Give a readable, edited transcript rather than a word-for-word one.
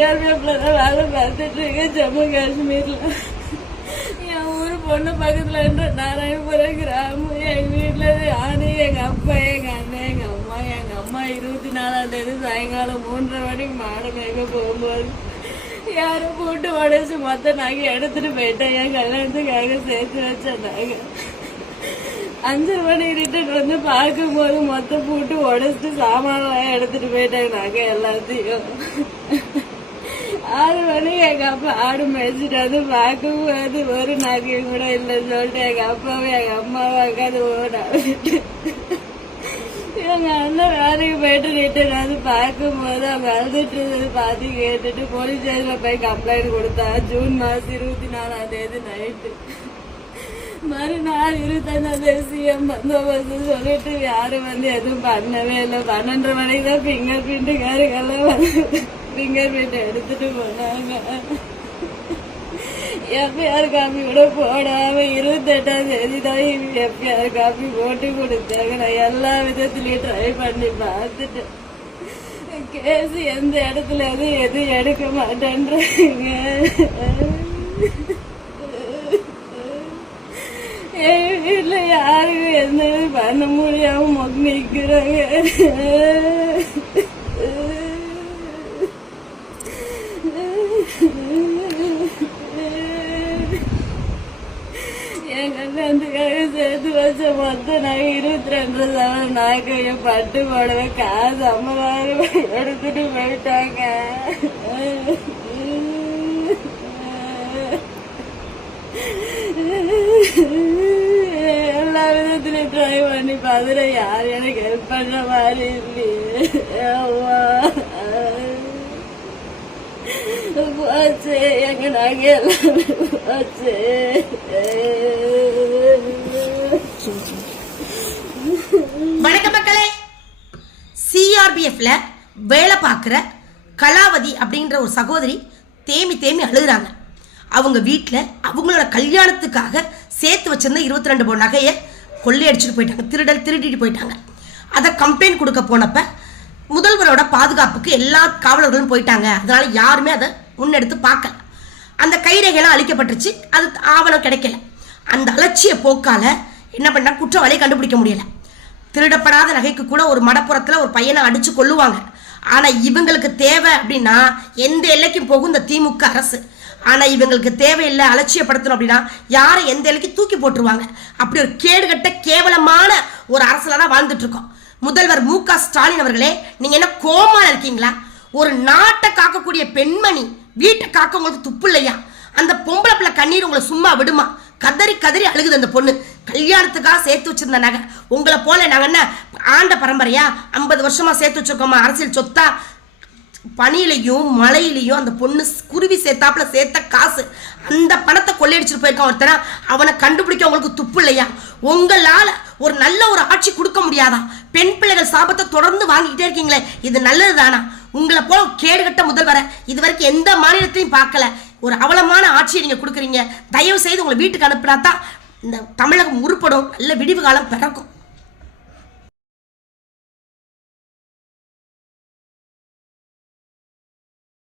சிஆர்பிஎஃப்ல தான் வேலை பார்த்துட்டு இருக்கேன் ஜம்மு காஷ்மீர்ல. என் ஊர் பொண்ணு பக்கத்துல நாராயணபுரம் கிராமம். எங்க வீட்டுல யாரு, எங்க அப்பா, எங்க அண்ணன், எங்க அம்மா. எங்க அம்மா 24ஆம் தேதி சாயங்காலம் 3:30 மணிக்கு மாடு மேய்க்க போகும்போது யாரும் போட்டு உடைச்சு மொத்த நகை எடுத்துட்டு போயிட்டேன். என் கல்யாணத்துக்காக சேர்த்து வச்ச நகை 5 மணி ரிட்டர்ன் வந்து பார்க்கும்போது மொத்த போட்டு உடைச்சிட்டு சாமான்லாம் எடுத்துட்டு போயிட்டாங்க நகை எல்லாத்தையும். 6 மணிக்கு எங்க அப்பா ஆடு மேய்ச்சிட்டு வந்து பார்க்கும்போது ஒரு நகையும் கூட இல்லைன்னு சொல்லிட்டு எங்க அப்பாவும் எங்க அம்மாவும் உட்காந்து ஓடாவிட்டு எங்க அண்ணன் வேலைக்கு போயிட்டு ரிட்டர்ன் வந்து பார்க்கும்போது அவங்க அழுதுட்டு இருந்தது பார்த்து கேட்டுட்டு போலீஸ் ஸ்டேஷன்ல போய் கம்ப்ளைண்ட் கொடுத்தா. ஜூன் மாசம் 24ஆம் தேதி நைட்டு. மறுநாள் 25ஆம் தேதி சிஎம் பந்தோபஸ்து சொல்லிட்டு யாரும் வந்து எதுவும் பண்ணவே இல்லை. 12:30 மணிக்கு தான் ஃபிங்கர் பிரிண்ட்டுக்காரங்கெல்லாம் வந்து ஃபிங்கர் பிரிண்ட் எடுத்துட்டு போனாங்க. எஃப்ஐஆர் காப்பி கூட போடாம 28ஆம் தேதி தான் எஃப்ஐஆர் காப்பி போட்டு கொடுத்தாங்க. நான் எல்லா விதத்திலயும் ட்ரை பண்ணி பார்த்துட்டேன். கேஸ் எந்த இடத்துல எதுவும் எடுக்க மாட்டேன்றாங்க. எங்க வீட்டுல யாருக்கும் எந்த பண்ண முடியாம நிக்கிறாங்க. என் கல்யாணத்துக்காக சேர்த்து வச்ச மொத்தம் நாங்க 22 சவரன் நாக்கைய பட்டு போடவே காசு அம்மாவாக எடுத்துட்டு போயிட்டாங்க. எல்லா விதத்திலயும் ட்ரை பண்ணி பார்த்துட்டு யாரும் எனக்கு ஹெல்ப் பண்ற மாதிரி இல்லையே. போச்சு எங்க நாங்க எல்லாமே போச்சு. வணக்கம் மக்களே. சிஆர்பிஎஃப்ல வேலை பார்க்குற கலாவதி அப்படின்ற ஒரு சகோதரி தேமி அழுகுறாங்க. அவங்க வீட்டில் அவங்களோட கல்யாணத்துக்காக சேர்த்து வச்சிருந்த 22 பவுன் நகையை கொள்ளையடிச்சுட்டு போயிட்டாங்க. திருடிட்டு போயிட்டாங்க. அதை கம்ப்ளைண்ட் கொடுக்க போனப்ப முதல்வரோட பாதுகாப்புக்கு எல்லா காவலர்களும் போயிட்டாங்க. அதனால யாருமே அதை முன்னெடுத்து பார்க்கல. அந்த கைரேகையெல்லாம் அழிக்கப்பட்டுருச்சு. அது ஆவணம் கிடைக்கல. அந்த அலட்சிய போக்கால என்ன பண்ணா குற்றவாளியை கண்டுபிடிக்க முடியல. திருடப்படாத நகைக்கு கூட ஒரு மடப்புறத்தில் ஒரு பையனை அடிச்சு கொள்ளுவாங்க. ஆனால் இவங்களுக்கு தேவை அப்படின்னா எந்த எல்லைக்கும் போகும் இந்த திமுக அரசு. ஆனால் இவங்களுக்கு தேவையில்லை, அலட்சியப்படுத்தணும் அப்படின்னா யாரை எந்த எல்லைக்கு தூக்கி போட்டுருவாங்க. அப்படி ஒரு கேடுகட்ட கேவலமான ஒரு அரசுல தான் வாழ்ந்துட்டு இருக்கோம். முதல்வர் மு.க. ஸ்டாலின் அவர்களே, நீங்க என்ன கோமா இருக்கீங்களா? ஒரு நாட்டை காக்கக்கூடிய பெண்மணி வீட்டை காக்க உங்களுக்கு துப்பு இல்லையா? அந்த பொம்பளை பிள்ளை கண்ணீர் உங்களை சும்மா விடுமா? கதறி அழுகுது அந்த பொண்ணு. கல்யாணத்துக்காக சேர்த்து வச்சிருந்த நகை. உங்களை போல நாங்க என்ன ஆண்ட பரம்பரையா? 50 வருஷமா சேர்த்து வச்சிருக்கோமா அரசியல் சொத்தா? பனியிலையும் மழையிலையும் அந்த பொண்ணு குருவி சேர்த்தாப்புல சேர்த்த காசு. அந்த பணத்தை கொள்ளையடிச்சிட்டு போயிருக்கான் ஒருத்தனா. அவனை கண்டுபிடிக்க உங்களுக்கு துப்பு இல்லையா? உங்களால ஒரு நல்ல ஒரு ஆட்சி கொடுக்க முடியாதா? பெண் பிள்ளைகள் சாபத்தை தொடர்ந்து வாங்கிக்கிட்டே இருக்கீங்களே, இது நல்லது தானா? உங்களை போல கேடுகட்ட முதல்வரை இது வரைக்கும் எந்த மாநிலத்தையும் பார்க்கல. ஒரு அவலமான ஆட்சியை நீங்க கொடுக்குறீங்க. தயவு செய்து உங்களை வீட்டுக்கு அனுப்பினா தான் இந்த தமிழகம் உருப்படும். நல்ல விடிவு காலம் பிறக்கும்.